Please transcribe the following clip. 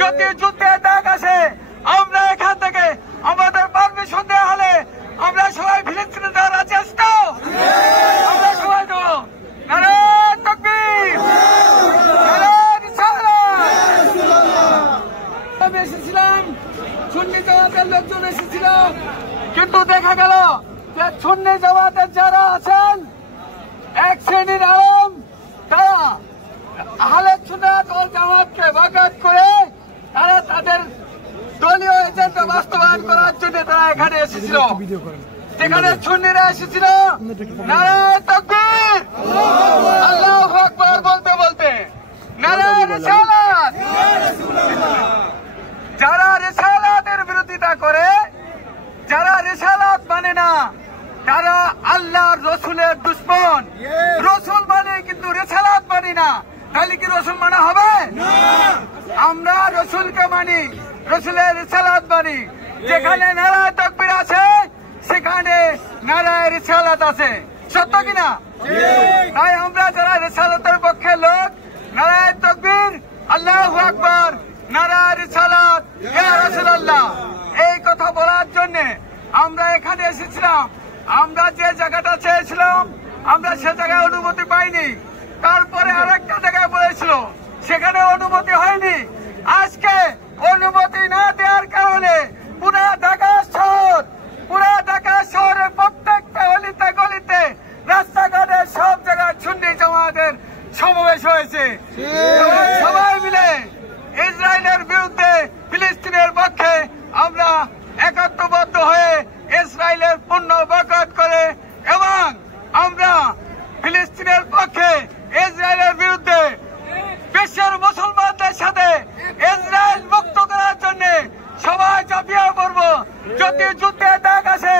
যদি যুদ্ধের ডাক আসে আমরা এখান থেকে আমাদের পারমিশন দেওয়া হলে আমরা সবাই ফিলিস্তিনে যাওয়ার রাজি আছি তো? আমরা সবাই দেবো। নারায়ে তাকবীর, নারায়ে রিসালাত। আমি এসেছিলাম, সুন্নি জামাতের লোকজন এসেছিল, কিন্তু দেখা গেল যে সুন্নি জামাতের যারা আছেন এক শ্রেণীর আলেম, তারা আহলে সুন্নাত ওয়াল জামাতকে বাগাত করে তারা তাদের দলীয় এজেন্ডা বাস্তবায়ন করার জন্য তারা এখানে এসেছিল। যেখানে সুন্নিরা এসেছিল নারায়ে তাকবীর, আল্লাহু আকবার বলতে বলতে নারায়ে রিসালাত। যারা রিসালাতের বিরোধিতা করে, যারা রিসালাত মানে না, তারা আল্লাহর রসুলের দুশমন। রসুল মানে কিন্তু রিসালাত মানি না, তাহলে কি রসুল মানা হবে? আমরা রসুলকে মানি, রসুলের রিসালাত মানি। যেখানে নারায়ে তাকবীর আছে সেখানে নারায়ে রিসালাত আছে, সত্য কিনা? তাই আমরা যারা রিসালাতের পক্ষে লোক, নারায়ে তাকবীর, আল্লাহু আকবার, নারায়ে রিসালাত, ইয়া রাসূলুল্লাহ, এই কথা বলার জন্য আমরা এখানে এসেছিলাম। আমরা যে জায়গাটা চেয়েছিলাম আমরা সে জায়গায় অনুমতি পাইনি, তারপরে আরেকটা জায়গায় বলেছিল সেখানে অনুমতি হয়নি। আজকে অনুমতি না দেওয়ার কারণে পুরা ঢাকা শহরের প্রত্যেকটা অলিতে গলিতে রাস্তাঘাটে সব জায়গায় সুন্নি জামাতের সমাবেশ হয়েছে। সবাই মিলে ইসরায়েলের বিরুদ্ধে ফিলিস্তিনের পক্ষে আমরা একত্রবদ্ধ হয়ে ইসরায়েলের পূর্ণ বয়কট করে এবং আমরা ফিলিস্তিনের পক্ষে ইসরায়েলের বিরুদ্ধে বিশ্বের মুসলমানদের সাথে ইসরায়েল মুক্ত করার জন্য সবাই ঝাঁপিয়ে পড়ব। যদি যুদ্ধের ডাক আসে